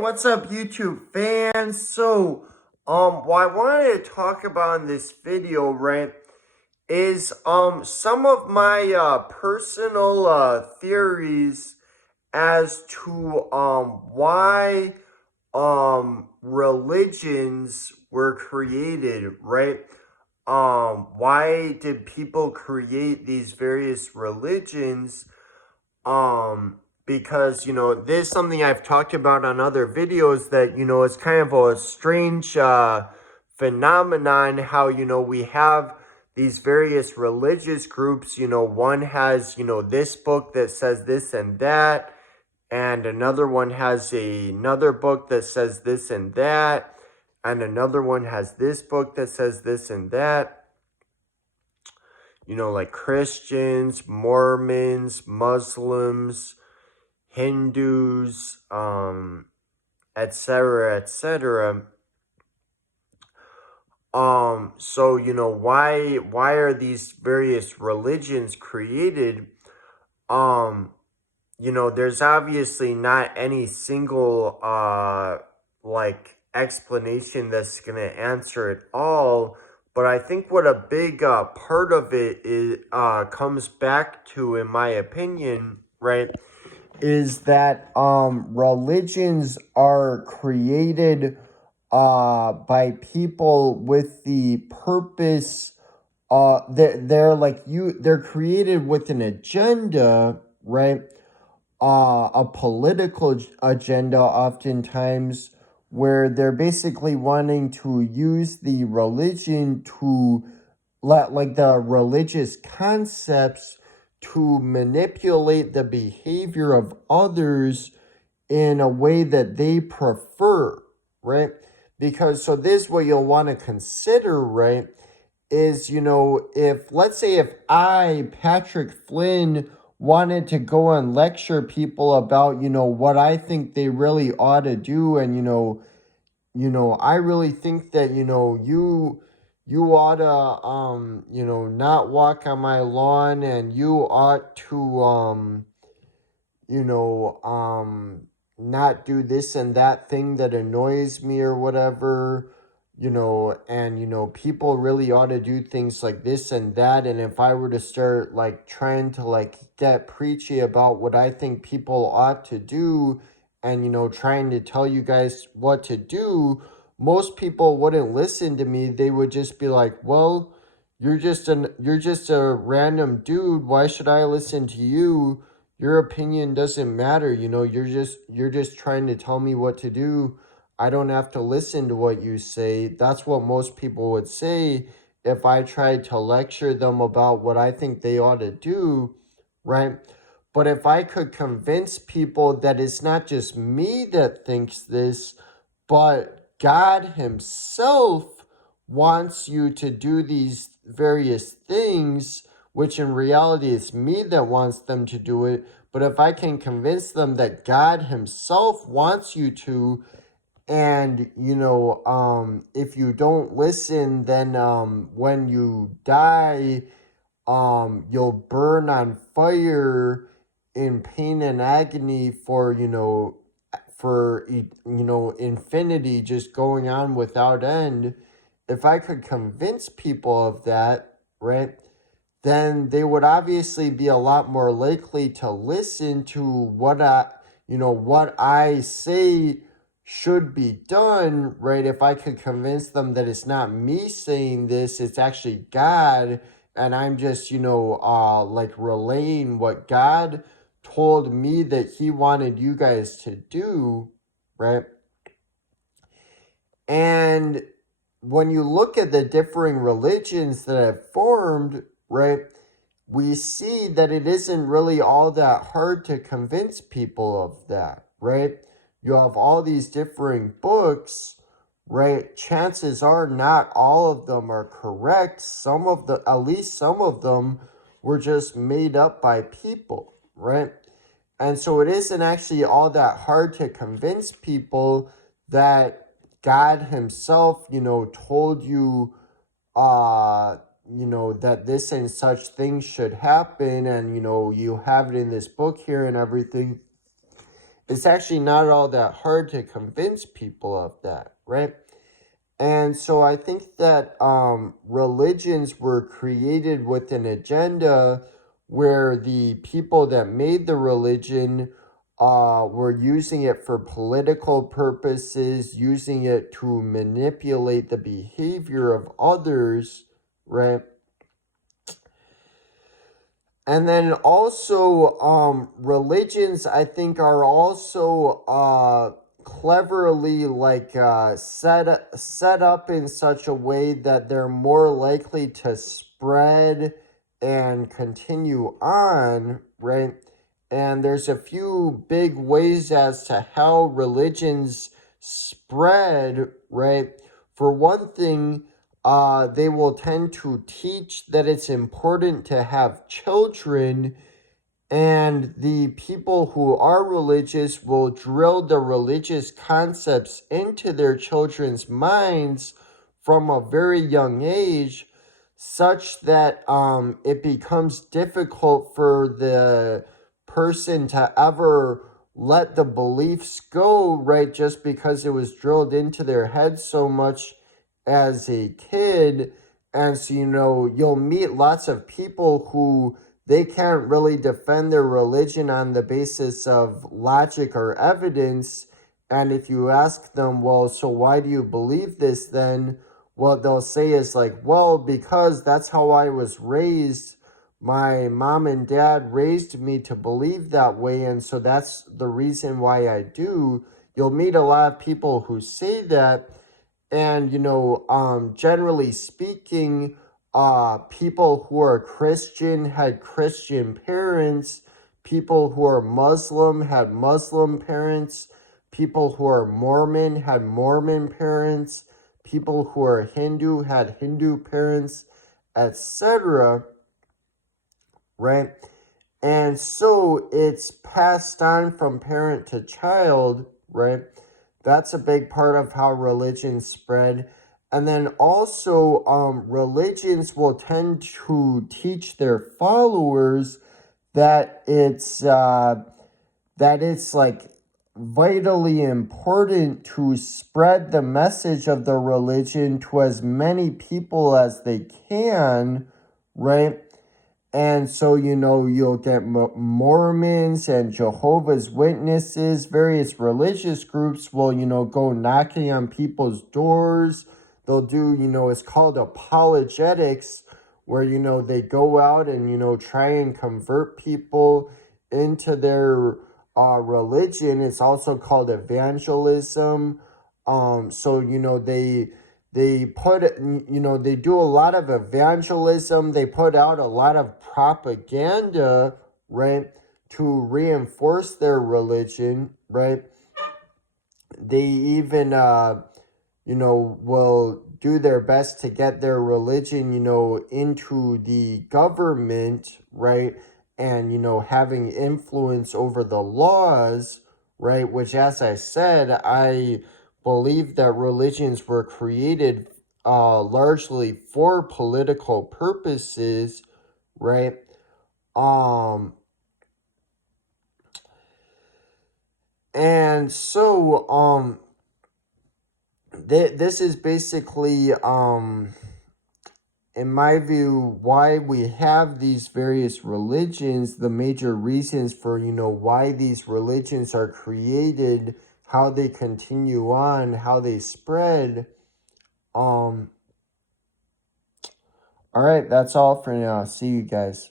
What's up, YouTube fans? What I wanted to talk about in this video, right, is some of my personal theories as to why religions were created, right? Why did people create these various religions? Because, this is something I've talked about on other videos that, it's kind of a strange phenomenon how, we have these various religious groups. One has, this book that says this and that, and another one has another book that says this and that, and another one has this book that says this and that. Like Christians, Mormons, Muslims, Hindus, etc., etc. So why are these various religions created? There's obviously not any single explanation that's gonna answer it all. But I think what a big part of it is comes back to, in my opinion, right, is that religions are created by people with the purpose. They're created with an agenda, right? A political agenda, oftentimes, where they're basically wanting to use the religion to the religious concepts to manipulate the behavior of others in a way that they prefer, right? Because, so this is what you'll want to consider, right? Is, let's say if I, Patrick Flynn, wanted to go and lecture people about, what I think they really ought to do, and, I really think that, you ought to, not walk on my lawn, and you ought to, not do this and that thing that annoys me or whatever, and, people really ought to do things like this and that. And if I were to start, trying to, get preachy about what I think people ought to do and, trying to tell you guys what to do, most people wouldn't listen to me. They would just be like, well, you're just a random dude. Why should I listen to you? Your opinion doesn't matter. You're just trying to tell me what to do. I don't have to listen to what you say. That's what most people would say if I tried to lecture them about what I think they ought to do, right? But if I could convince people that it's not just me that thinks this, but God Himself wants you to do these various things, which in reality it's me that wants them to do it. But if I can convince them that God Himself wants you to, and if you don't listen, then when you die, you'll burn on fire in pain and agony for infinity, just going on without end. If I could convince people of that, right, then they would obviously be a lot more likely to listen to what I say should be done, right? If I could convince them that it's not me saying this, it's actually God, and I'm just, relaying what God told me that He wanted you guys to do, right? And when you look at the differing religions that have formed, right, we see that it isn't really all that hard to convince people of that, right? You have all these differing books, right? Chances are not all of them are correct. At least some of them were just made up by people, right? And so it isn't actually all that hard to convince people that God Himself, told you, that this and such things should happen, and, you have it in this book here and everything. it's actually not all that hard to convince people of that, right? And so I think that religions were created with an agenda where the people that made the religion were using it for political purposes, using it to manipulate the behavior of others, right? And then also, religions, I think, are also cleverly set up in such a way that they're more likely to spread and continue on, right? And there's a few big ways as to how religions spread, right? For one thing, they will tend to teach that it's important to have children, and the people who are religious will drill the religious concepts into their children's minds from a very young age, such that it becomes difficult for the person to ever let the beliefs go, right? Just because it was drilled into their head so much as a kid. And so, you'll meet lots of people who they can't really defend their religion on the basis of logic or evidence. And if you ask them, well, so why do you believe this then? What they'll say is like, well, because that's how I was raised. My mom and dad raised me to believe that way, and so that's the reason why I do. You'll meet a lot of people who say that, and generally speaking, people who are Christian had Christian parents, people who are Muslim had Muslim parents, people who are Mormon had Mormon parents, people who are Hindu had Hindu parents, etc., right? And so it's passed on from parent to child, right? That's a big part of how religions spread. And then also, religions will tend to teach their followers that it's like vitally important to spread the message of the religion to as many people as they can, right? And so, you'll get Mormons and Jehovah's Witnesses, various religious groups will, go knocking on people's doors. They'll do, it's called apologetics, where, they go out and, try and convert people into their religion. It's also called evangelism. So, they put, they do a lot of evangelism. They put out a lot of propaganda, right, to reinforce their religion, right? They even, will do their best to get their religion, into the government, right? And, having influence over the laws, right? Which, as I said, I believe that religions were created largely for political purposes, right? Um, and so, this is basically, in my view, why we have these various religions, the major reasons for, why these religions are created, how they continue on, how they spread. All right, that's all for now. See you guys.